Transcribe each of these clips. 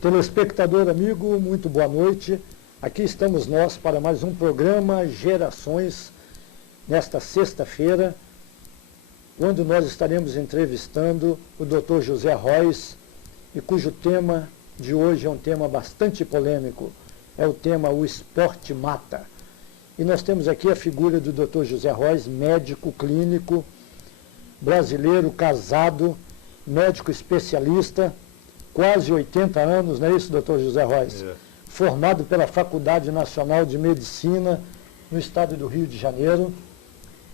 Telespectador amigo, muito boa noite. Aqui estamos nós para mais um programa Gerações, nesta sexta-feira, quando nós estaremos entrevistando o Dr. José Rois, e cujo tema de hoje é um tema bastante polêmico, é o tema O Esporte Mata. E nós temos aqui a figura do Dr. José Rois, médico clínico, brasileiro, casado, médico especialista, quase 80 anos, não é isso, doutor José Rois? É. Formado pela Faculdade Nacional de Medicina no estado do Rio de Janeiro,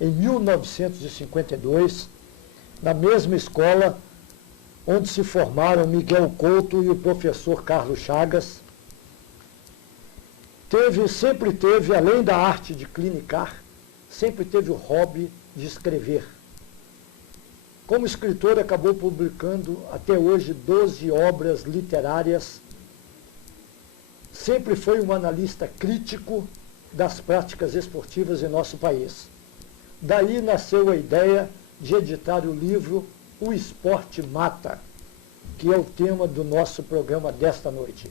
em 1952, na mesma escola onde se formaram Miguel Couto e o professor Carlos Chagas. Sempre teve, além da arte de clinicar, sempre teve o hobby de escrever. Como escritor, acabou publicando até hoje 12 obras literárias. Sempre foi um analista crítico das práticas esportivas em nosso país. Daí nasceu a ideia de editar o livro O Esporte Mata, que é o tema do nosso programa desta noite.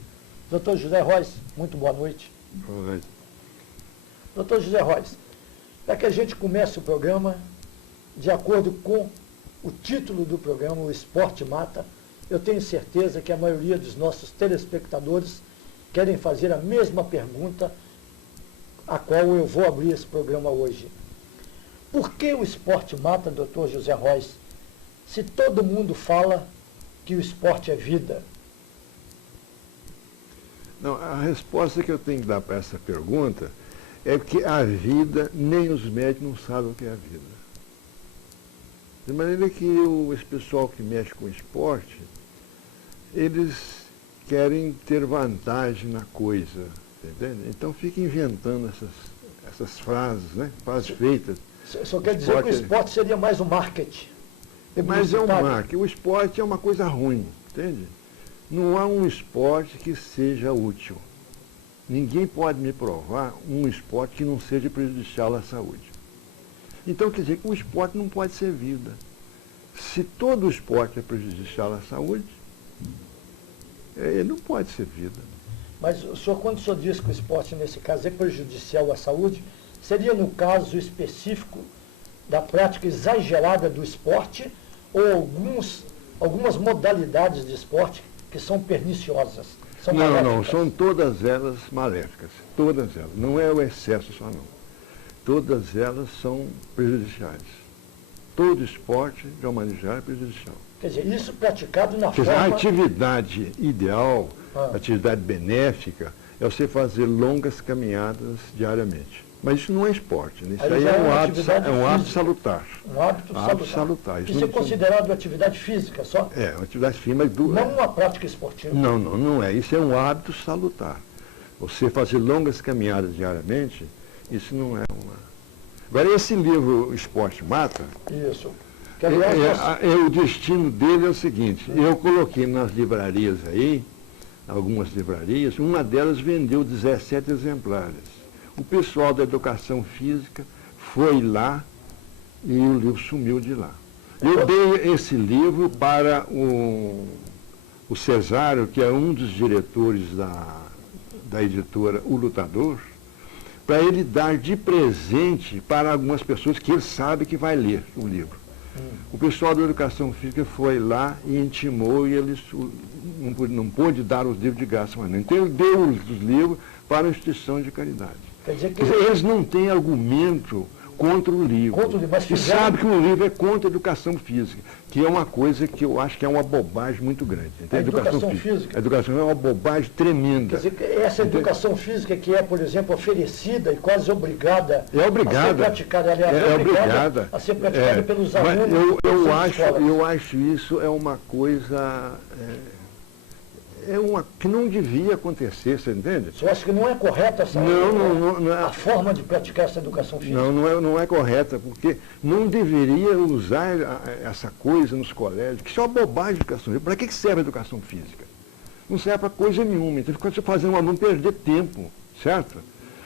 Dr. José Rois, muito boa noite. Boa noite. Dr. José Rois, para que a gente comece o programa, de acordo com o título do programa, O Esporte Mata, eu tenho certeza que a maioria dos nossos telespectadores querem fazer a mesma pergunta a qual eu vou abrir esse programa hoje. Por que o esporte mata, Dr. José Rois, se todo mundo fala que o esporte é vida? Não, a resposta que eu tenho que dar para essa pergunta é que a vida, nem os médicos não sabem o que é a vida. De maneira que esse pessoal que mexe com esporte, eles querem ter vantagem na coisa, entende? Então fica inventando essas frases, né? Frases feitas. Só quer dizer que o esporte seria mais um marketing. Mas é um marketing. O esporte é uma coisa ruim, entende? Não há um esporte que seja útil. Ninguém pode me provar um esporte que não seja prejudicial à saúde. Então, quer dizer que o esporte não pode ser vida. Se todo esporte é prejudicial à saúde, ele não pode ser vida. Mas o senhor, quando o senhor diz que o esporte, nesse caso, é prejudicial à saúde, seria no caso específico da prática exagerada do esporte ou algumas modalidades de esporte que são perniciosas? Não, são todas elas maléficas, todas elas. Não é o excesso só não. Todas elas são prejudiciais. Todo esporte, de uma maneira geral, é prejudicial. Quer dizer, isso praticado na forma... A atividade ideal, a atividade benéfica, é você fazer longas caminhadas diariamente. Mas isso não é esporte, né? Isso aí é um hábito salutar. Um hábito salutar. Isso é considerado atividade física só? É, uma atividade física. Não uma prática esportiva. Não é. Isso é um hábito salutar. Você fazer longas caminhadas diariamente, isso não é uma... Agora, esse livro, O Esporte Mata... Isso. O destino dele é o seguinte, eu coloquei nas livrarias aí, algumas livrarias, uma delas vendeu 17 exemplares. O pessoal da educação física foi lá e o livro sumiu de lá. Eu dei esse livro para o Cesário, que é um dos diretores da editora O Lutador, para ele dar de presente para algumas pessoas que ele sabe que vai ler o livro. O pessoal da educação física foi lá e intimou e eles não pôde dar os livros de graça, mas não. Então ele deu os livros para a instituição de caridade. Quer dizer que eles não têm argumento contra o livro. E sabe que o livro é contra a educação física, que é uma coisa que eu acho que é uma bobagem muito grande. A educação física? A educação é uma bobagem tremenda. Quer dizer, essa educação física que é, por exemplo, oferecida e quase obrigada a ser praticada, aliás, é obrigada a ser praticada pelos alunos. Eu acho isso é uma coisa... que não devia acontecer, você entende? Você acha que não é correta a forma de praticar essa educação física? Não é correta, porque não deveria usar essa coisa nos colégios, que isso é uma bobagem de educação física. Para que serve a educação física? Não serve para coisa nenhuma. Então fica fazendo o aluno perder tempo, certo?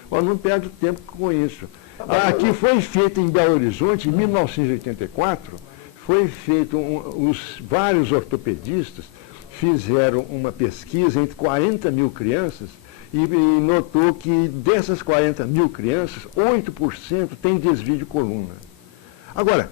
O aluno perde tempo com isso. Aqui foi feito em Belo Horizonte, em 1984, foi feito, vários ortopedistas fizeram uma pesquisa entre 40 mil crianças e notou que dessas 40 mil crianças, 8% tem desvio de coluna. Agora,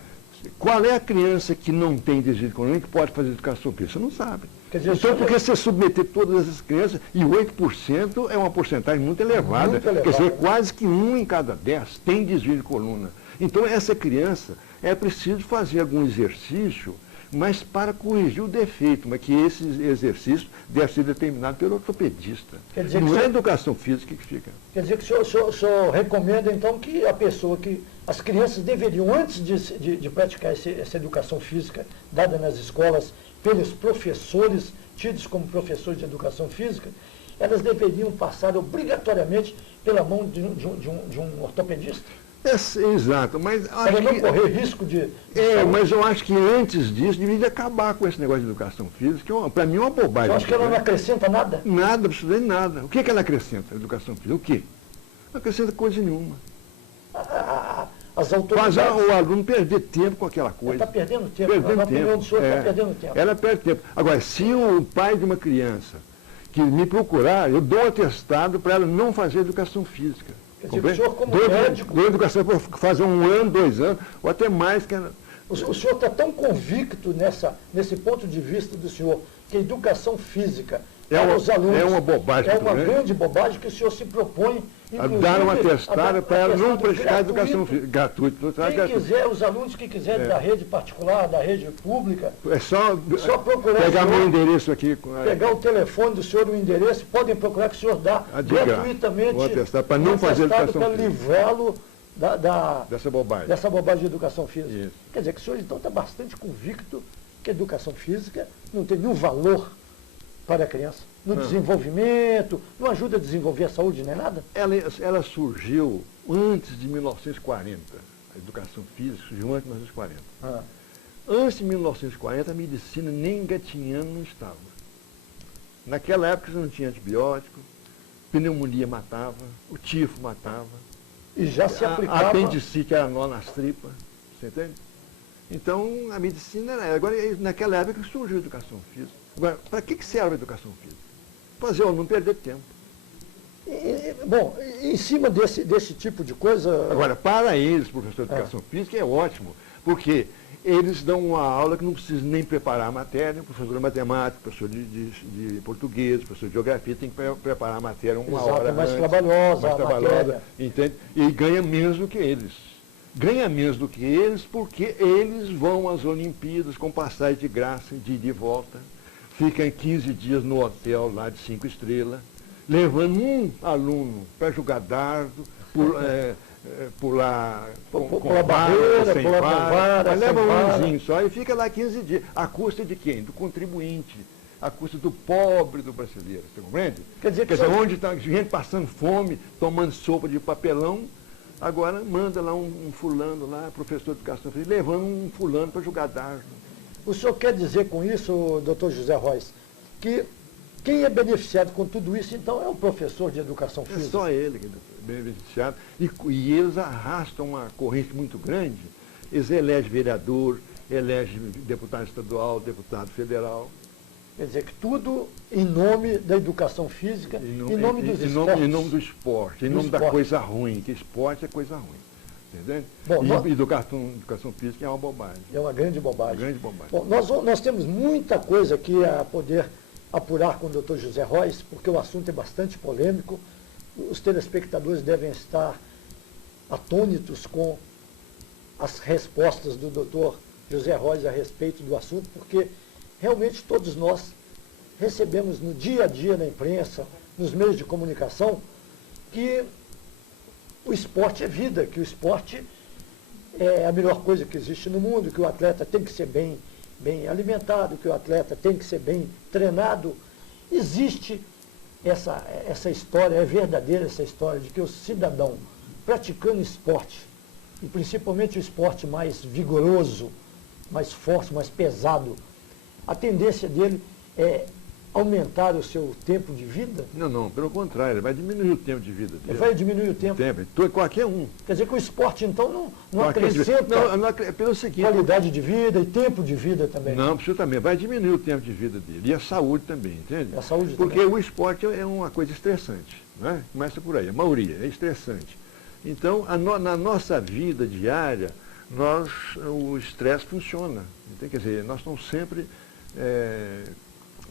qual é a criança que não tem desvio de coluna e que pode fazer educação física? Você não sabe. Então, porque você submeter todas essas crianças, e 8% é uma porcentagem muito elevada. Muito elevada. Quer dizer, quase que 1 em cada 10 tem desvio de coluna. Então, essa criança é preciso fazer algum exercício, mas para corrigir o defeito, mas que esse exercício deve ser determinado pelo ortopedista. Não é a educação física que fica. Quer dizer que o senhor recomenda, então, que a pessoa, que as crianças deveriam, antes de praticar essa educação física dada nas escolas pelos professores, tidos como professores de educação física, elas deveriam passar obrigatoriamente pela mão de um ortopedista? Exato, mas para não correr risco de mas eu acho que antes disso deveria acabar com esse negócio de educação física, que para mim é uma bobagem. Eu acho que ela não acrescenta nada? Nada, absolutamente nada. O que ela acrescenta, a educação física? O quê? Não acrescenta coisa nenhuma. As autoridades... Faz o aluno perder tempo com aquela coisa. Está perdendo tempo. Perdendo tempo. Do senhor está perdendo tempo. Ela perde tempo. Agora, se o pai de uma criança que me procurar, eu dou um atestado para ela não fazer educação física. Quer dizer, o senhor, como médico... Dou educação para fazer 1 ano, 2 anos, ou até mais. O senhor está tão convicto nesse ponto de vista do senhor, que a educação física para os alunos... É uma bobagem. É uma grande bobagem que o senhor se propõe... A dar uma testada para ela não praticar educação física. Gratuito. Quem quiser, os alunos que quiserem da rede particular, da rede pública, é só procurar pegar meu endereço aqui. Pegar o telefone do senhor, o endereço, podem procurar que o senhor dá gratuitamente para não fazer educação física. Para livrá-lo dessa bobagem. Dessa bobagem de educação física. Isso. Quer dizer que o senhor então está bastante convicto que a educação física não tem nenhum valor para a criança. No desenvolvimento, não ajuda a desenvolver a saúde, nem nada? Ela surgiu antes de 1940. A educação física surgiu antes de 1940. Antes de 1940, a medicina nem engatinhando não estava. Naquela época você não tinha antibiótico, pneumonia matava, o tifo matava. E já se aplicava... A apendicite era nó nas tripas, você entende? Então, a medicina era... Agora, naquela época que surgiu a educação física. Agora, para que serve a educação física? Fazer o aluno perder tempo. Bom, em cima desse tipo de coisa... Agora, para eles, professor de educação física, é ótimo, porque eles dão uma aula que não precisa nem preparar a matéria, professor de matemática, professor de português, professor de geografia, tem que preparar a matéria uma hora mais antes, trabalhosa, mais trabalhosa, entende? E ganha menos do que eles. Ganha menos do que eles porque eles vão às Olimpíadas com passagem de graça, de ida e volta, ficam 15 dias no hotel lá de 5 estrelas, levando um aluno para jogar dardo, pular com a barreira, sem vara, leva umzinho só e fica lá 15 dias. A custa de quem? Do contribuinte. A custa do pobre do brasileiro. Você compreende? Quer dizer, onde está gente passando fome, tomando sopa de papelão, agora manda lá um fulano lá, professor de educação física, levando um fulano para jogar dardo. O senhor quer dizer com isso, doutor José Rois, que quem é beneficiado com tudo isso, então, é o professor de educação física? É só ele que é beneficiado. E eles arrastam uma corrente muito grande. Eles elegem vereador, elegem deputado estadual, deputado federal. Quer dizer que tudo em nome da educação física, em nome dos esportes. Em nome do esporte, em nome da coisa ruim, que esporte é coisa ruim. Entendeu? Bom, educação física é uma bobagem. É uma grande bobagem. Uma grande bobagem. Bom, nós temos muita coisa aqui a poder apurar com o doutor José Rois, porque o assunto é bastante polêmico. Os telespectadores devem estar atônitos com as respostas do doutor José Rois a respeito do assunto, porque realmente todos nós recebemos no dia a dia na imprensa, nos meios de comunicação, que o esporte é vida, que o esporte é a melhor coisa que existe no mundo, que o atleta tem que ser bem alimentado, que o atleta tem que ser bem treinado. Existe essa história, é verdadeira essa história de que o cidadão praticando esporte, e principalmente o esporte mais vigoroso, mais forte, mais pesado, a tendência dele é aumentar o seu tempo de vida? Não, pelo contrário, ele vai diminuir o tempo de vida dele. Ele vai diminuir o tempo? Qualquer um. Quer dizer que o esporte, então, não acrescenta pelo seguinte, qualidade de vida e tempo de vida também? Não, absolutamente. Vai diminuir o tempo de vida dele. E a saúde também, entende? A saúde Porque também. o esporte é uma coisa estressante, né? Começa por aí, a maioria é estressante. Então, na nossa vida diária, o estresse funciona. Então, quer dizer, nós estamos sempre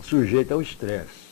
sujeitos ao estresse.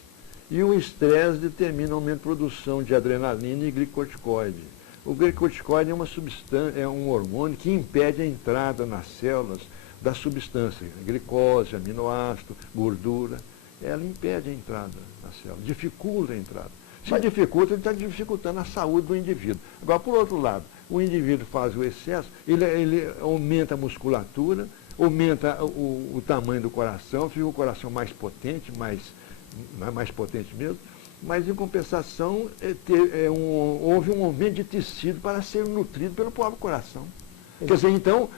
E o estresse determina o aumento de produção de adrenalina e glicocorticoide. O glicocorticoide é uma substância, é um hormônio que impede a entrada nas células da substância, glicose, aminoácido, gordura. Ela impede a entrada na célula, dificulta a entrada. Se dificulta, ele está dificultando a saúde do indivíduo. Agora, por outro lado, o indivíduo faz o excesso, ele aumenta a musculatura, aumenta o tamanho do coração, fica o coração mais potente, mais potente mesmo, mas em compensação houve um aumento de tecido para ser nutrido pelo próprio coração. Quer dizer, então,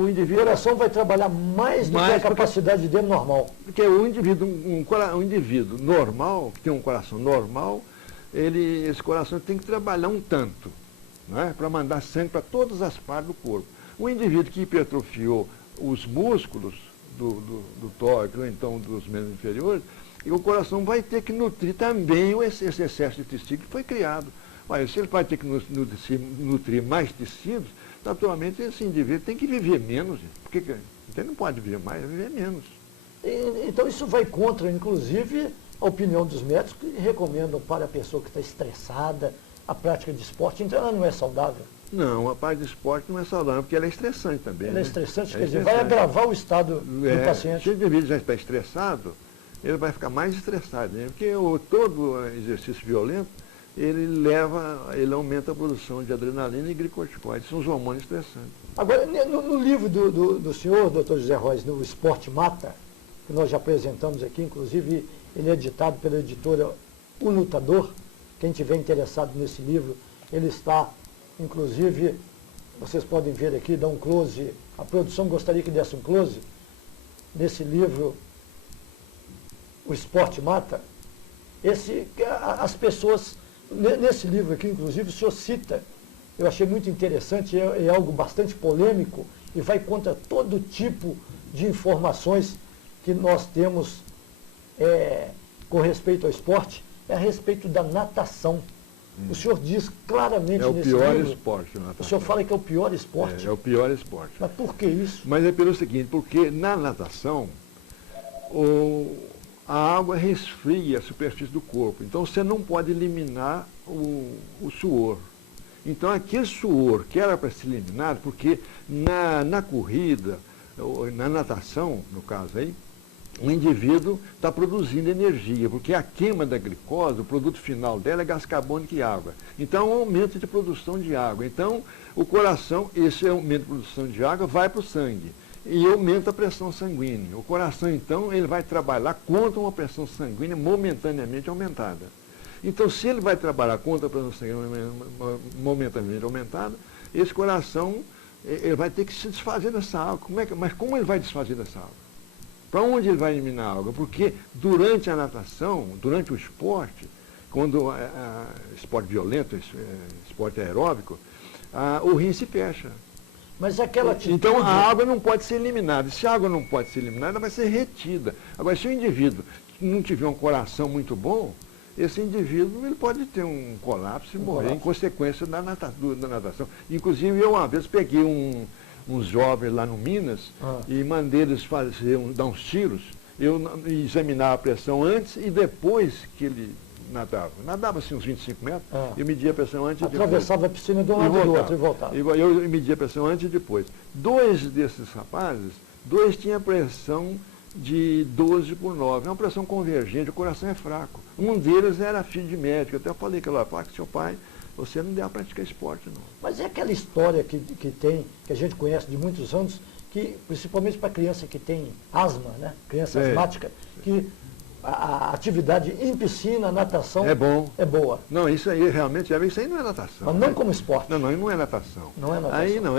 o indivíduo... O coração vai trabalhar mais do que a capacidade dele normal. Porque o indivíduo, um indivíduo normal, que tem um coração normal, esse coração tem que trabalhar um tanto, né, para mandar sangue para todas as partes do corpo. O indivíduo que hipertrofiou os músculos do tórax, ou então dos membros inferiores, e o coração vai ter que nutrir também esse excesso de tecido que foi criado. Mas se ele vai ter que nutrir mais tecidos, naturalmente esse indivíduo tem que viver menos, porque ele não pode viver mais, viver menos. Então isso vai contra, inclusive, a opinião dos médicos que recomendam para a pessoa que está estressada a prática de esporte, então ela não é saudável. Não, a parte de esporte não é saudável, porque ela é estressante também. Ela é estressante, quer dizer, estressante. vai agravar o estado do paciente. Se o indivíduo já está estressado, ele vai ficar mais estressado, né? Porque todo exercício violento, ele aumenta a produção de adrenalina e glicocorticoide, são os hormônios estressantes. Agora, no livro do senhor, doutor José Rois, no Esporte Mata, que nós já apresentamos aqui, inclusive ele é editado pela editora O Lutador, quem tiver interessado nesse livro, ele está, inclusive, vocês podem ver aqui, dá um close, a produção gostaria que desse um close, nesse livro, O Esporte Mata, as pessoas, nesse livro aqui, inclusive, o senhor cita, eu achei muito interessante, é algo bastante polêmico e vai contra todo tipo de informações que nós temos com respeito ao esporte, é a respeito da natação. O senhor diz claramente nesse livro... É o pior esporte, natação. O senhor fala que é o pior esporte? É o pior esporte. Mas por que isso? Mas é pelo seguinte, porque na natação, a água resfria a superfície do corpo. Então você não pode eliminar o suor. Então aquele suor que era para ser eliminado, porque na corrida, na natação, no caso aí, o indivíduo está produzindo energia, porque a queima da glicose, o produto final dela é gás carbônico e água. Então, é um aumento de produção de água. Então, o coração, esse aumento de produção de água vai para o sangue e aumenta a pressão sanguínea. O coração, então, ele vai trabalhar contra uma pressão sanguínea momentaneamente aumentada. Então, se ele vai trabalhar contra a pressão sanguínea momentaneamente aumentada, esse coração, ele vai ter que se desfazer dessa água. Mas como ele vai desfazer dessa água? Para onde ele vai eliminar a água? Porque durante a natação, durante o esporte, quando esporte violento, esporte aeróbico, o rim se fecha. Mas aquela atitude... Então a água não pode ser eliminada. Se a água não pode ser eliminada, ela vai ser retida. Agora, se o indivíduo não tiver um coração muito bom, esse indivíduo ele pode ter um colapso e morrer em consequência da natação. Inclusive, eu uma vez peguei uns jovens lá no Minas e mandei eles dar uns tiros. Eu examinava a pressão antes e depois que ele nadava. Nadava assim uns 25 metros, eu media a pressão antes e depois. Atravessava a piscina de um lado e do outro e voltava. Eu media a pressão antes e depois. Dois desses rapazes, tinham pressão de 12/9. É uma pressão convergente, o coração é fraco. Um deles era filho de médico. Até eu falei que seu pai, você não deve praticar esporte, não. Mas é aquela história que a gente conhece de muitos anos, que, principalmente para criança que tem asma, né? Criança asmática, que a atividade em piscina, natação É bom. é boa. Não, isso aí realmente, isso aí não é natação. Mas não como esporte. Não, não é natação. Não é natação. Aí não,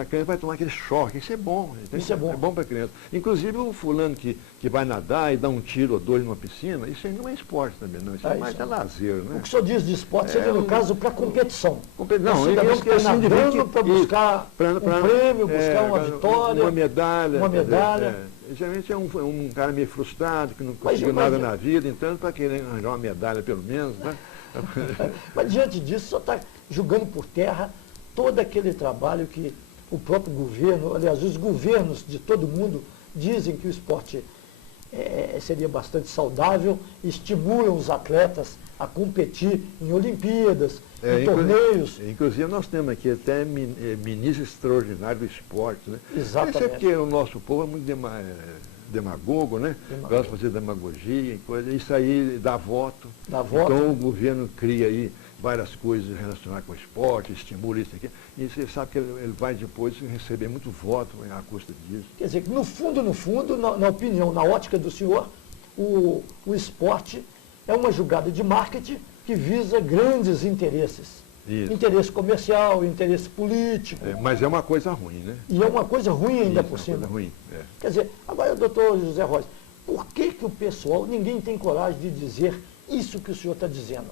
a criança vai tomar aquele choque, isso é bom. Isso é bom. É bom para a criança. Inclusive o fulano que vai nadar e dá um tiro ou dois numa piscina, isso aí não é esporte também, não. Isso é mais lazer, né? O que o senhor diz de esporte seria, no caso, para competição. Não, eu está nadando para buscar um prêmio, buscar uma vitória. Uma medalha. Uma medalha. Geralmente é um cara meio frustrado, que não conseguiu nada na vida, então para querer arranjar uma medalha pelo menos, né? Mas diante disso, o senhor está jogando por terra todo aquele trabalho que o próprio governo, aliás, os governos de todo mundo dizem que o esporte seria bastante saudável, estimulam os atletas a competir em Olimpíadas, em torneios. Inclusive nós temos aqui até ministro extraordinário do esporte, né? Exatamente. Isso é porque o nosso povo é muito demagogo, né? Gosta de fazer demagogia, coisa. Isso aí dá voto. Então o governo cria aí várias coisas relacionadas com o esporte, estimula isso aqui. E você sabe que ele vai depois receber muito voto à custa disso. Quer dizer, no fundo, na opinião, na ótica do senhor, o esporte é uma jogada de marketing que visa grandes interesses. Isso. Interesse comercial, interesse político. Mas é uma coisa ruim, né? E é uma coisa ruim ainda por cima. É uma coisa ruim. Quer dizer, agora, doutor José Rosa, por que o pessoal, ninguém tem coragem de dizer isso que o senhor está dizendo?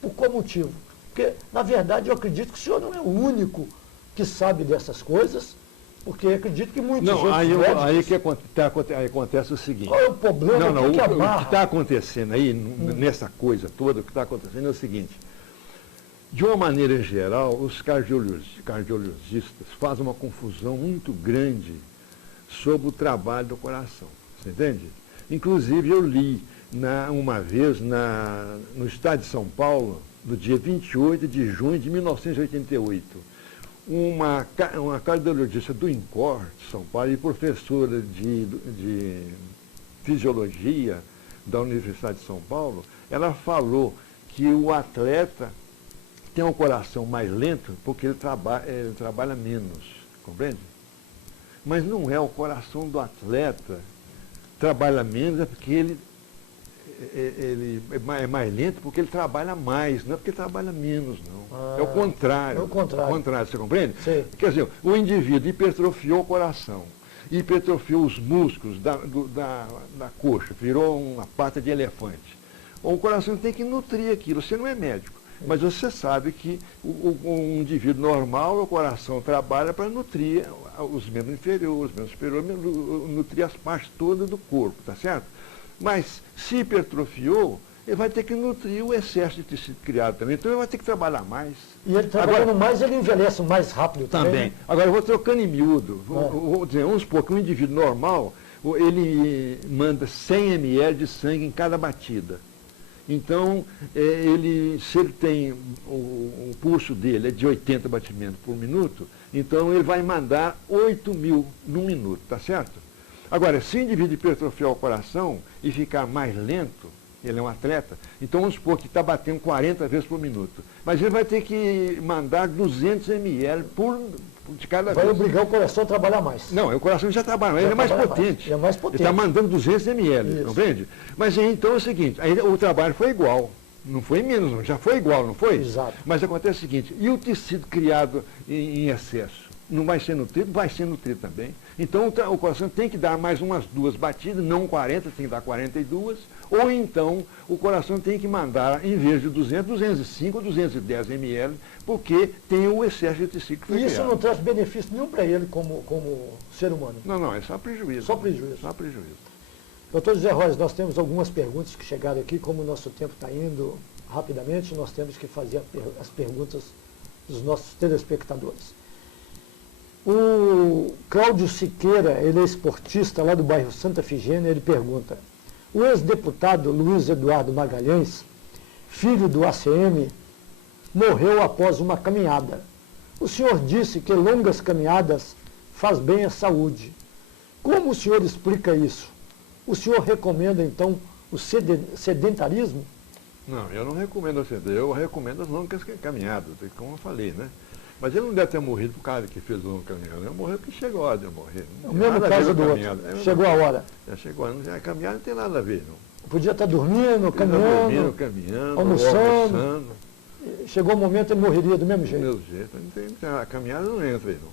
Por qual motivo? Porque, na verdade, eu acredito que o senhor não é o único que sabe dessas coisas, porque acredito que muitos outros aí acontece o seguinte. Qual é o problema? O que está acontecendo aí, nessa coisa toda, o que está acontecendo é o seguinte. De uma maneira geral, os cardiologistas fazem uma confusão muito grande sobre o trabalho do coração. Você entende? Inclusive, eu li uma vez no estado de São Paulo, no dia 28 de junho de 1988, uma cardiologista do INCOR de São Paulo e professora de fisiologia da Universidade de São Paulo, ela falou que o atleta tem um coração mais lento porque ele trabalha menos, compreende? Mas não é o coração do atleta trabalha menos, é porque ele é mais lento porque ele trabalha mais, não é porque ele trabalha menos, não. É o contrário. É o contrário. Você compreende? Sim. Quer dizer, o indivíduo hipertrofiou o coração, hipertrofiou os músculos da coxa, virou uma pata de elefante. O coração tem que nutrir aquilo, você não é médico. Mas você sabe que um indivíduo normal, o coração trabalha para nutrir os membros inferiores, os membros superiores, nutrir as partes todas do corpo, tá certo? Mas se hipertrofiou, ele vai ter que nutrir o excesso de tecido criado também. Então ele vai ter que trabalhar mais. E ele trabalhando mais, ele envelhece mais rápido também. Né? Agora eu vou trocando em miúdo. Vou dizer, vamos supor que um indivíduo normal, ele manda 100 ml de sangue em cada batida. Então, se ele tem o pulso dele é de 80 batimentos por minuto, então ele vai mandar 8.000 num minuto, tá certo? Agora, se o indivíduo hipertrofiar o coração e ficar mais lento, ele é um atleta, então vamos supor que está batendo 40 vezes por minuto. Mas ele vai ter que mandar 200 ml de cada vez. Vai obrigar o coração a trabalhar mais. Não, o coração já trabalha, mas ele é mais potente. Ele é mais potente. Ele está mandando 200 ml, Isso. compreende? Mas então é o seguinte, aí o trabalho foi igual. Não foi menos, já foi igual, não foi? Exato. Mas acontece o seguinte, e o tecido criado em excesso? Não vai ser nutrido? Vai ser nutrido também. Então o coração tem que dar mais umas 2 batidas, não 40, tem que dar 42, ou então o coração tem que mandar, em vez de 200, 205 ou 210 ml, porque tem o excesso de tecido que foi criado. E isso criado. não traz benefício nenhum para ele como ser humano? Não, é só prejuízo. Só prejuízo. Só prejuízo. Doutor José Rosa, nós temos algumas perguntas que chegaram aqui, como o nosso tempo está indo rapidamente, nós temos que fazer as perguntas dos nossos telespectadores. O Cláudio Siqueira, ele é esportista lá do bairro Santa Efigênia, ele pergunta: o ex-deputado Luiz Eduardo Magalhães, filho do ACM, morreu após uma caminhada. O senhor disse que longas caminhadas faz bem à saúde. Como o senhor explica isso? O senhor recomenda, então, o sedentarismo? Não, eu não recomendo a sedentarismo, eu recomendo as longas caminhadas, como eu falei, né? Mas ele não deve ter morrido por causa que fez longa caminhada, ele morreu porque chegou a hora de morrer. O mesmo caso do outro, chegou a hora. Já chegou a hora, a caminhada não tem nada a ver, não. Podia estar dormindo, caminhando, almoçando. Chegou o momento ele morreria do mesmo jeito. Do mesmo jeito. A caminhada não entra aí, não.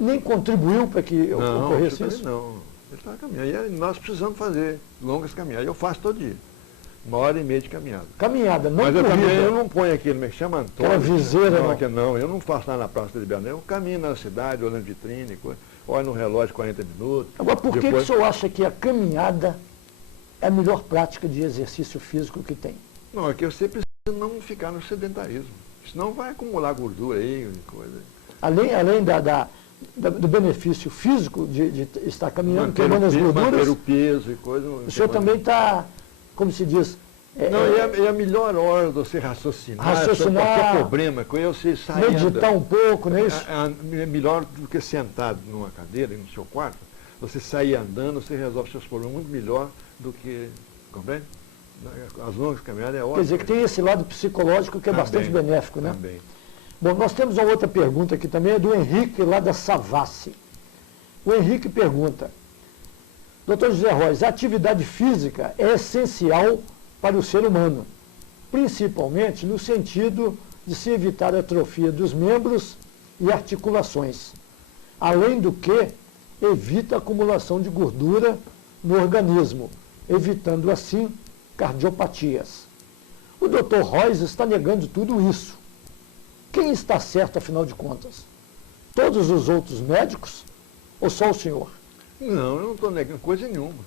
Nem contribuiu para que ocorresse isso? Não, ele estava caminhando. E nós precisamos fazer longas caminhadas. Eu faço todo dia. 1h30 de caminhada. Caminhada, não Mas corrida. eu não ponho aquele, me chama Antônio. Aquela viseira, não, eu não faço lá na Praça da Liberdade. Eu caminho na cidade, olhando vitrine, olho no relógio 40 minutos. Agora, por que o senhor acha que a caminhada é a melhor prática de exercício físico que tem? Não, é que você precisa não ficar no sedentarismo. Senão vai acumular gordura aí, coisa. Além do benefício físico de estar caminhando, queimando as gorduras, manter o peso e coisa. O senhor também está, como se diz... É a melhor hora de você raciocinar sobre qualquer problema, que você sair meditar um pouco, não é isso? É melhor do que sentado numa cadeira no seu quarto. Você sair andando, você resolve seus problemas muito melhor do que... Compreende? As longas caminhadas é ótimo. Quer dizer que tem esse lado psicológico que é bastante benéfico, né? Também. Bom, nós temos uma outra pergunta aqui também, é do Henrique, lá da Savassi. O Henrique pergunta: Dr. José Rois, a atividade física é essencial para o ser humano, principalmente no sentido de se evitar a atrofia dos membros e articulações, além do que evita a acumulação de gordura no organismo, evitando assim cardiopatias. O Dr. Rois está negando tudo isso. Quem está certo, afinal de contas? Todos os outros médicos ou só o senhor? Não, eu não estou negando coisa nenhuma.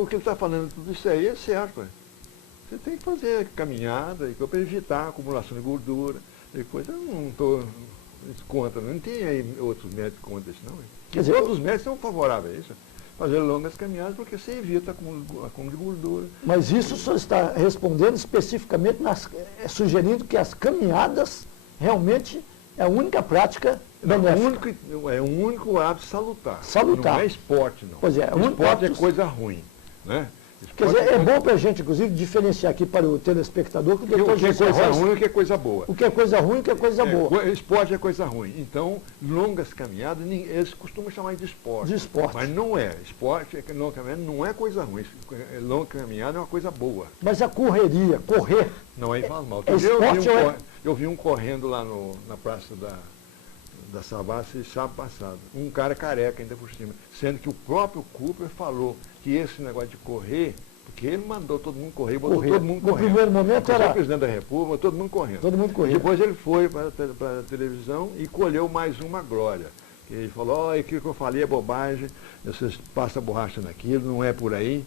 O que ele está falando, tudo isso aí é certo. Você tem que fazer caminhada para evitar a acumulação de gordura e coisa. Eu não estou contra, não tem aí outros médicos contra isso, não. Quer dizer, todos os médicos são favoráveis a isso. Fazer longas caminhadas porque você evita acúmulo de gordura. Mas isso o senhor está respondendo especificamente, sugerindo que as caminhadas realmente é a única prática benéfica. É o único hábito salutar. Salutar. Não é esporte, não. Pois é, esporte é coisa ruim, né? Quer dizer, é bom para a gente, inclusive, diferenciar aqui para o telespectador que o que é coisa ruim e o que é coisa boa. O que é coisa ruim e o que é coisa boa. Esporte é coisa ruim. Então, longas caminhadas, eles costumam chamar de esporte. De esporte. Mas não é. Esporte, longa caminhada não é coisa ruim. Longa caminhada é uma coisa boa. Mas a correria, correr... Não, aí fala mal. Eu vi um correndo lá na praça da Savassi sábado passado. Um cara careca ainda por cima. Sendo que o próprio Cooper falou que esse negócio de correr, porque ele mandou todo mundo correr, botou todo mundo correndo. No primeiro momento era... o presidente da República, todo mundo correndo. Todo mundo correndo. Depois ele foi para a televisão e colheu mais uma glória. Ele falou, aquilo que eu falei é bobagem, vocês passam a borracha naquilo, não é por aí.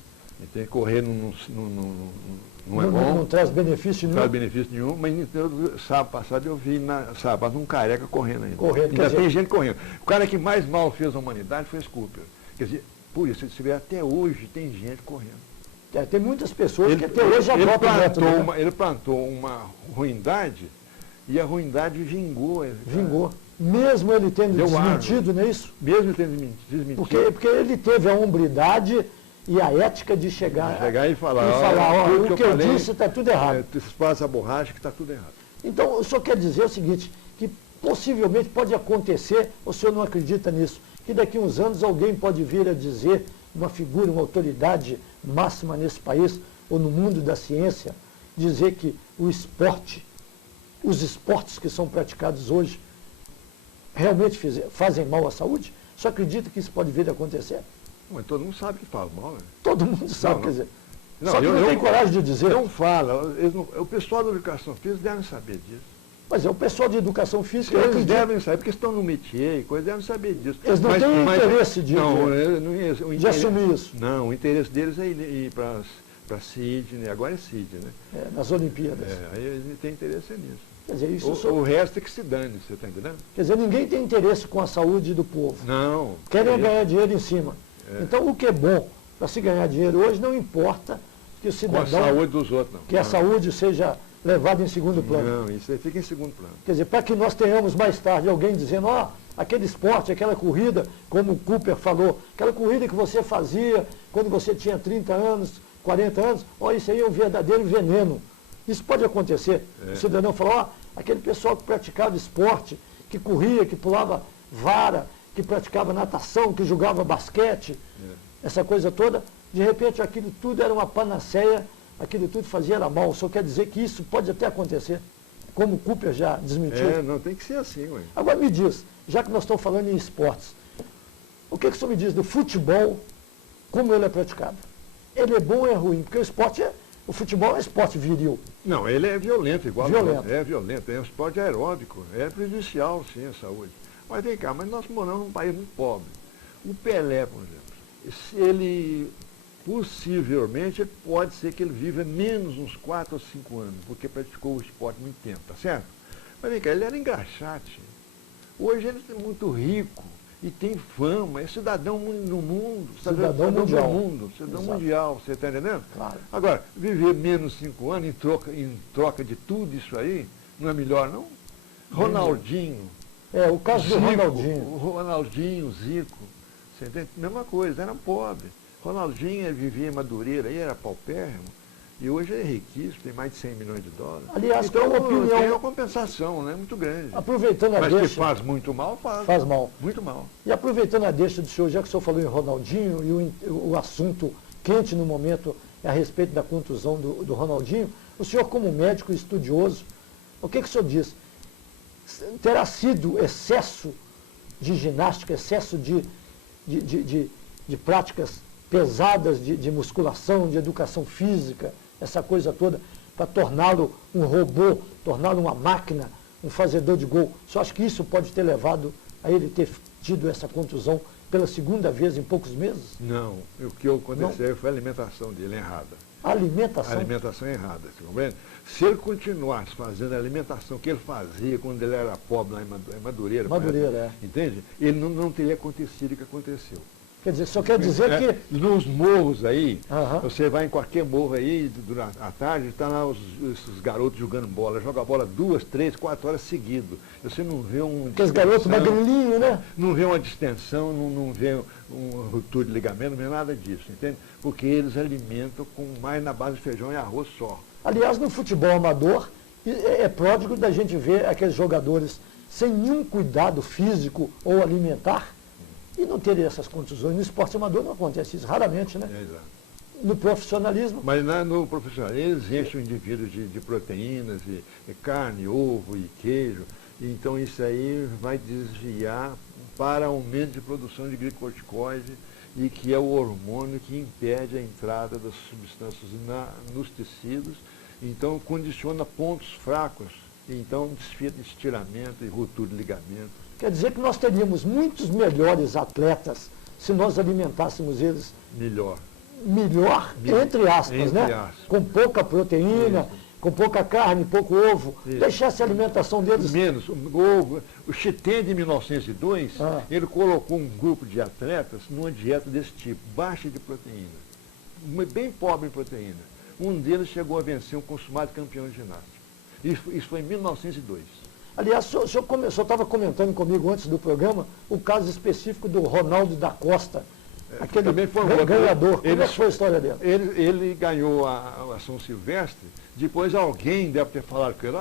Tem que correr, não é bom. Não traz benefício nenhum. Não traz benefício nenhum, mas sábado passado eu vi sábado um careca correndo ainda. Ainda tem gente correndo. O cara que mais mal fez a humanidade foi Cooper. Quer dizer, por isso, se vê até hoje tem gente correndo. Tem muitas pessoas que até hoje ele plantou uma ruindade e a ruindade vingou. Vingou. Mesmo ele tendo desmentido, não é isso? Mesmo ele tendo desmentido. Porque ele teve a hombridade e a ética de chegar e falar, o que eu disse está tudo errado. Passa a borracha que está tudo errado. Então, o senhor quer dizer o seguinte, que possivelmente pode acontecer, o senhor não acredita nisso, que daqui a uns anos alguém pode vir a dizer, uma figura, uma autoridade máxima nesse país, ou no mundo da ciência, dizer que o esporte, os esportes que são praticados hoje, realmente fazem mal à saúde? O senhor acredita que isso pode vir a acontecer? Mas todo mundo sabe que faz mal, né? Todo mundo sabe, quer dizer. Não, só que não tem coragem de dizer. Não fala. O pessoal da educação física deve saber disso. Mas é o pessoal de educação física... Eles devem saber, porque estão no métier e coisa, devem saber disso. Eles não têm interesse de assumir isso. Não, o interesse deles é ir para Sydney, agora é Sydney, né? Nas Olimpíadas. Aí eles têm interesse nisso. Quer dizer, isso o resto é que se dane, você está entendendo? Quer dizer, ninguém tem interesse com a saúde do povo. Não. Querem ganhar dinheiro em cima. Então, o que é bom para se ganhar dinheiro hoje, não importa que o cidadão... Com a saúde dos outros, não. Que a saúde seja levada em segundo plano. Não, isso aí fica em segundo plano. Quer dizer, para que nós tenhamos mais tarde alguém dizendo, aquele esporte, aquela corrida, como o Cooper falou, aquela corrida que você fazia quando você tinha 30 anos, 40 anos, isso aí é um verdadeiro veneno. Isso pode acontecer. O cidadão falou, aquele pessoal que praticava esporte, que corria, que pulava vara, que praticava natação, que jogava basquete, essa coisa toda, de repente aquilo tudo era uma panaceia, aquilo tudo fazia era mal. O senhor quer dizer que isso pode até acontecer, como o Cooper já desmentiu? Não tem que ser assim, ué. Agora me diz, já que nós estamos falando em esportes, o que o senhor me diz do futebol, como ele é praticado? Ele é bom ou é ruim? Porque o futebol é esporte viril. Não, ele é violento, igual Violento. É violento, é um esporte aeróbico, é prejudicial, sim, à saúde. Mas vem cá, mas nós moramos num país muito pobre. O Pelé, por exemplo, ele possivelmente pode ser que ele viva menos uns 4 ou 5 anos, porque praticou o esporte muito tempo, tá certo? Mas vem cá, ele era engraxate. Hoje ele é muito rico e tem fama, é cidadão no mundo, Cidadão mundial. Cidadão Exato. mundial, você está entendendo? Claro. Agora, viver menos 5 anos em troca de tudo isso aí, não é melhor não? Ronaldinho. O caso do Zico, Ronaldinho. O Ronaldinho, Zico, você entende? Mesma coisa, era pobre. Ronaldinho vivia em Madureira, aí era paupérrimo, e hoje é riquíssimo, tem mais de 100 milhões de dólares. Aliás, então, tem uma opinião... tem uma compensação, né, muito grande. Aproveitando a Mas deixa... que faz muito mal, faz. Faz mal. Muito mal. E aproveitando a deixa do senhor, já que o senhor falou em Ronaldinho, e o assunto quente no momento é a respeito da contusão do Ronaldinho, o senhor como médico estudioso, o que o senhor diz? Terá sido excesso de ginástica, excesso de práticas pesadas de musculação, de educação física, essa coisa toda, para torná-lo um robô, torná-lo uma máquina, um fazedor de gol. Só acho que isso pode ter levado a ele ter tido essa contusão pela segunda vez em poucos meses? Não, o que aconteceu foi a alimentação dele errada. A alimentação? A alimentação errada, você compreende? Se ele continuasse fazendo a alimentação que ele fazia quando ele era pobre lá em Madureira, entende? Ele não teria acontecido o que aconteceu. Quer dizer, só quer dizer que... Nos morros aí, você vai em qualquer morro aí, durante a tarde, está lá esses garotos jogando bola, joga a bola 2, 3, 4 horas seguidas. Você não vê Aqueles garotos magrelinhos, né? Não vê uma distensão, não vê uma ruptura de ligamento, não vê nada disso, entende? Porque eles alimentam mais na base de feijão e arroz só. Aliás, no futebol amador, é pródigo da gente ver aqueles jogadores sem nenhum cuidado físico ou alimentar, e não ter essas contusões. No esporte amador não acontece isso, raramente, né? Exato. No profissionalismo... Mas no profissionalismo, eles enchem o indivíduo de proteínas, de carne, ovo e queijo. Então isso aí vai desviar para aumento de produção de glicocorticoide, e que é o hormônio que impede a entrada das substâncias nos tecidos. Então condiciona pontos fracos, então desfia de estiramento e ruptura de ligamento. Quer dizer que nós teríamos muitos melhores atletas se nós alimentássemos eles melhor, entre aspas, né? Com pouca proteína, com pouca carne, pouco ovo. Deixasse a alimentação deles... Menos. O Chitém de 1902, ele colocou um grupo de atletas numa dieta desse tipo, baixa de proteína, bem pobre em proteína. Um deles chegou a vencer um consumado campeão de ginástica. Isso foi em 1902. Aliás, o senhor estava comentando comigo antes do programa o caso específico do Ronaldo da Costa, aquele ganhador. Como é que foi a história dele? Ele ganhou a São Silvestre, depois alguém deve ter falado com ele,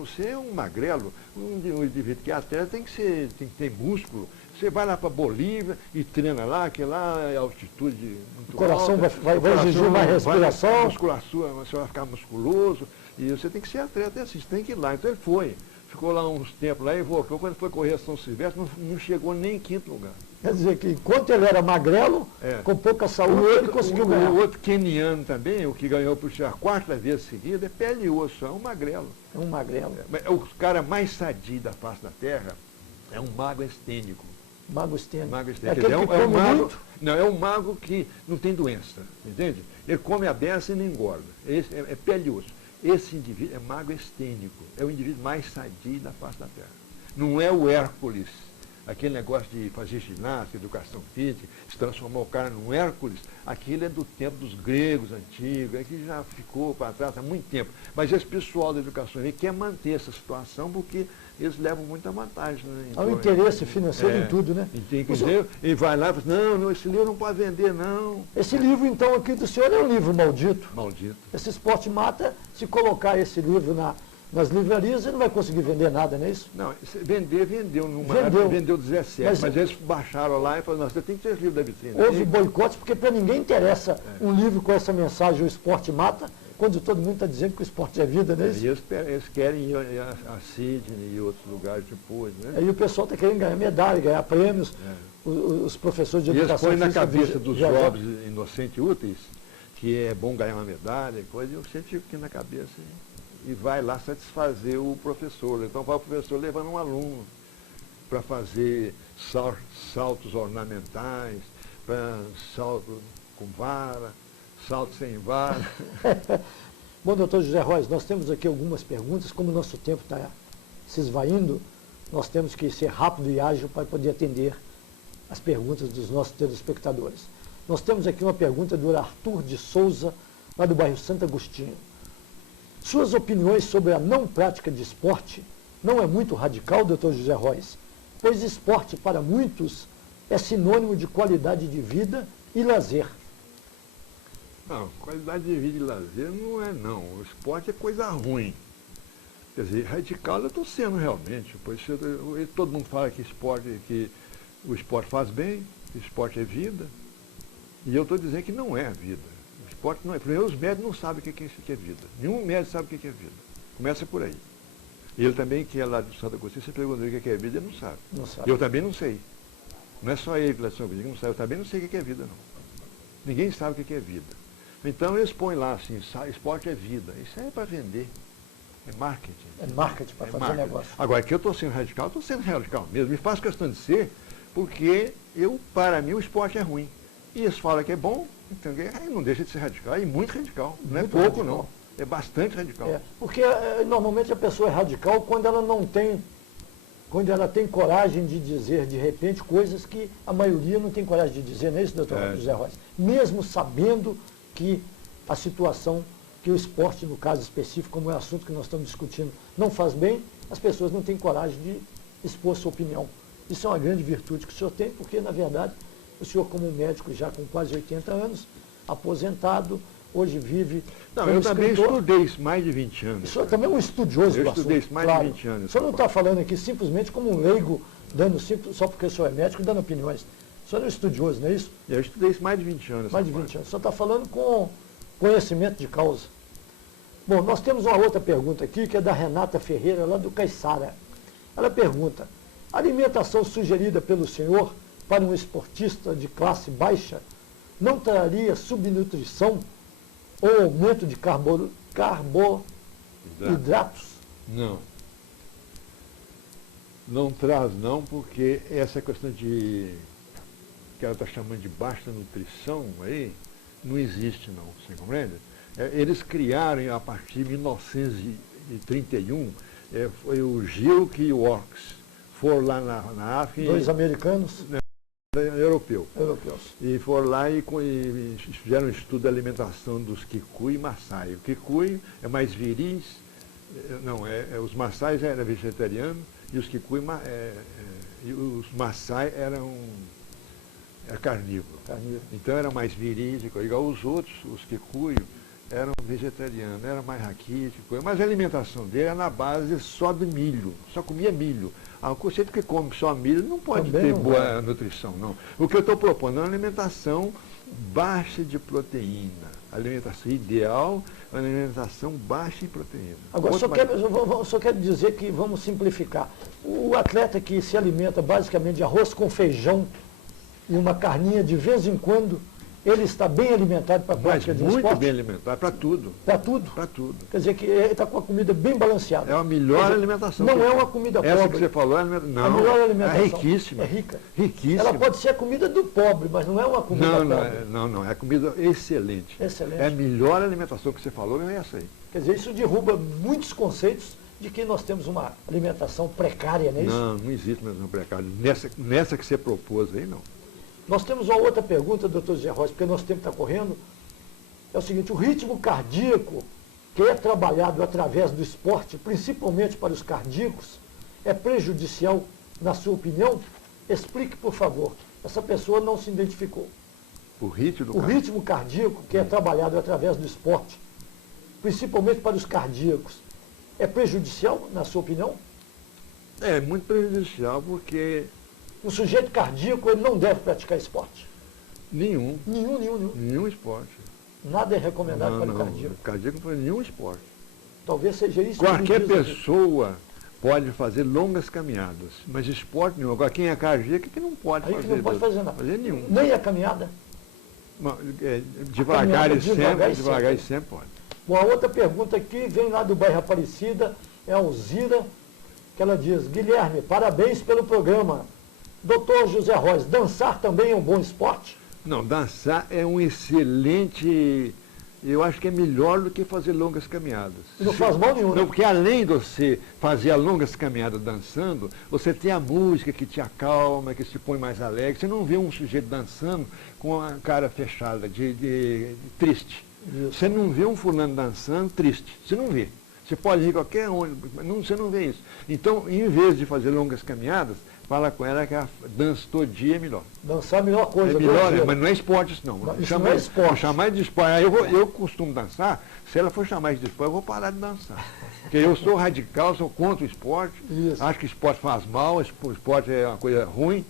você é um magrelo, um indivíduo que é atleta tem que ter músculo. Você vai lá para Bolívia e treina lá, que lá é altitude muito alta. O coração vai exigir mais respiração. Você vai ficar musculoso e você tem que ser atleta, assim, você tem que ir lá. Então ele foi. Ficou lá uns tempos lá e voltou. Quando foi correr a São Silvestre, não chegou nem em quinto lugar. Quer dizer que enquanto ele era magrelo, com pouca saúde, ele conseguiu ganhar. O outro queniano também, o que ganhou por a 4ª vez seguida, é pele e osso, é um magrelo. É um magrelo. O cara mais sadio da face da terra é um mago estênico. Mago estênico. É um mago, não, é um mago que não tem doença, entende? Ele come a beça e não engorda. Esse é pele e osso. Esse indivíduo é mago estênico, é o indivíduo mais sadio da face da terra. Não é o Hércules, aquele negócio de fazer ginástica, educação física, se transformar o cara num Hércules, aquilo é do tempo dos gregos antigos, é que já ficou para trás há muito tempo. Mas esse pessoal da educação quer manter essa situação porque eles levam muita vantagem. Né? Há um interesse financeiro em tudo, né? Entendeu? E vai lá e fala, não, esse livro não pode vender, não. Esse livro, então, aqui do senhor é um livro maldito. Maldito. Esse Esporte Mata, se colocar esse livro nas livrarias, ele não vai conseguir vender nada, não é isso? Não, vendeu numa Vendeu. época, vendeu 17, mas eles baixaram lá e falaram, você tem que ter esse livro da vitrine. Houve boicotes, porque para ninguém interessa um livro com essa mensagem, o esporte mata, quando todo mundo está dizendo que o esporte é vida, não é isso? E eles querem ir a Sydney e outros lugares depois, né? Aí o pessoal está querendo ganhar medalha, ganhar prêmios, os professores de E eles educação põem na física cabeça dos viajar. jovens inocentes e úteis que é bom ganhar uma medalha e coisa, e eu sempre fico aqui na cabeça e vai lá satisfazer o professor. Então vai o professor levando um aluno para fazer saltos ornamentais, para salto com vara, salto sem vara. Bom, doutor José Rois, nós temos aqui algumas perguntas, como o nosso tempo está se esvaindo, nós temos que ser rápido e ágil para poder atender as perguntas dos nossos telespectadores. Nós temos aqui uma pergunta do Arthur de Souza, lá do bairro Santo Agostinho. Suas opiniões sobre a não prática de esporte não é muito radical, doutor José Rois? Pois esporte, para muitos, é sinônimo de qualidade de vida e lazer. Não, qualidade de vida e lazer não é não. O esporte é coisa ruim. Quer dizer, radical eu estou sendo realmente. Pois todo mundo fala que o esporte faz bem, que o esporte é vida. E eu estou dizendo que não é a vida. O esporte não é. Primeiro, os médicos não sabem o que é vida. Nenhum médico sabe o que é vida. Começa por aí. E ele também, que é lá do Santo Agostinho, você perguntou o que é vida, ele não sabe. Não sabe. Eu também não sei. Não é só ele que lá do Santo Agostinho não sabe. Eu também não sei o que é vida, não. Ninguém sabe o que é vida. Então eles põem lá assim, esporte é vida. Isso é para vender. É marketing. É marketing para fazer marketing. negócio. Agora, que eu estou sendo radical, estou sendo radical mesmo. Me faço questão de ser, porque para mim, o esporte é ruim. E eles falam que é bom, então aí não deixa de ser radical. E muito radical. Não Muito é pouco, radical. não. É bastante radical. Porque normalmente a pessoa é radical quando ela não tem, quando ela tem coragem de dizer, de repente, coisas que a maioria não tem coragem de dizer, não é isso, doutor José Rois? Mesmo sabendo que a situação, que o esporte, no caso específico, como é o assunto que nós estamos discutindo, não faz bem, as pessoas não têm coragem de expor sua opinião. Isso é uma grande virtude que o senhor tem, porque, na verdade, o senhor, como médico já com quase 80 anos, aposentado, hoje vive Não, como eu também escritor. estudei mais de 20 anos. O senhor também é um estudioso Eu do assunto. estudei mais claro. de 20 anos. O senhor não está falando aqui simplesmente como um leigo, só porque o senhor é médico, dando opiniões. O senhor é um estudioso, não é isso? Eu estudei mais de 20 anos. Mais de 20 anos. O senhor está falando com conhecimento de causa. Bom, nós temos uma outra pergunta aqui, que é da Renata Ferreira, lá do Caiçara. Ela pergunta, a alimentação sugerida pelo senhor para um esportista de classe baixa não traria subnutrição ou aumento de carboidratos? Não. Não traz não, porque essa questão de que ela está chamando de baixa nutrição aí, não existe não, você compreende? Eles criaram a partir de 1931, foi o Gilk e o Ox, foram lá na África. Dois americanos? Europeus. E foram lá e fizeram um estudo da alimentação dos Kikuyu e Maasai. O Kikuyu é mais viris, os Maasai eram vegetarianos e os Kikuyu e os Maasai eram carnívoros. Então era mais viris, igual os outros, os Kikuyu eram vegetarianos, era mais raquítico, mas a alimentação dele era na base só de milho, só comia milho. O conceito que come só milho não pode Também ter não boa nutrição, não. O que eu estou propondo é uma alimentação baixa de proteína. A alimentação ideal é uma alimentação baixa em proteína. Agora, só quero dizer que vamos simplificar. O atleta que se alimenta basicamente de arroz com feijão e uma carninha de vez em quando, ele está bem alimentado para a prática de esporte? Muito bem alimentado, para tudo. Para tudo? Para tudo. Quer dizer que ele está com a comida bem balanceada. É a melhor alimentação. Não é uma comida pobre. Essa que você falou, não, a melhor alimentação. É riquíssima. É rica. Riquíssima. Ela pode ser a comida do pobre, mas não é uma comida pobre. Não, é comida excelente. Excelente. É a melhor alimentação que você falou, é essa aí. Quer dizer, isso derruba muitos conceitos de que nós temos uma alimentação precária, não é isso? Não existe alimentação precária. Nessa que você propôs aí, não. Nós temos uma outra pergunta, doutor Zé Rosa, porque nosso tempo está correndo. É o seguinte, o ritmo cardíaco que é trabalhado através do esporte, principalmente para os cardíacos, é prejudicial, na sua opinião? Explique, por favor. Essa pessoa não se identificou. O ritmo cardíaco que é trabalhado através do esporte, principalmente para os cardíacos, é prejudicial, na sua opinião? É muito prejudicial porque O sujeito cardíaco, ele não deve praticar esporte. nenhum esporte. Nada é recomendado para o Não, cardíaco. cardíaco não faz nenhum esporte. Talvez seja isso. Qualquer que diz aqui. pessoa pode fazer longas caminhadas, mas esporte nenhum. Agora, quem é cardíaco que não pode Aí fazer. que não pode fazer nada. Fazer nenhum. Nem a caminhada. Devagar caminhada e devagar sempre, e sempre. pode. Bom, a outra pergunta aqui vem lá do bairro Aparecida, é a Alzira, que ela diz: Guilherme, parabéns pelo programa. Doutor José Rosa, dançar também é um bom esporte? Não, dançar é um excelente. Eu acho que é melhor do que fazer longas caminhadas. E não faz mal nenhum, né? Não, porque além de você fazer as longas caminhadas dançando, você tem a música que te acalma, que te põe mais alegre. Você não vê um sujeito dançando com a cara fechada, de triste. Isso. Você não vê um fulano dançando triste. Você não vê. Você pode ir qualquer onde, mas você não vê isso. Então, em vez de fazer longas caminhadas, fala com ela que a dança todo dia é melhor. Dançar é a melhor coisa. É melhor, Brasil. mas não é esporte isso não. Não, isso não é esporte. Chamar de esporte. Aí eu costumo dançar, se ela for chamar de esporte, eu vou parar de dançar. Porque eu sou radical, sou contra o esporte, Isso. acho que esporte faz mal, o esporte é uma coisa ruim,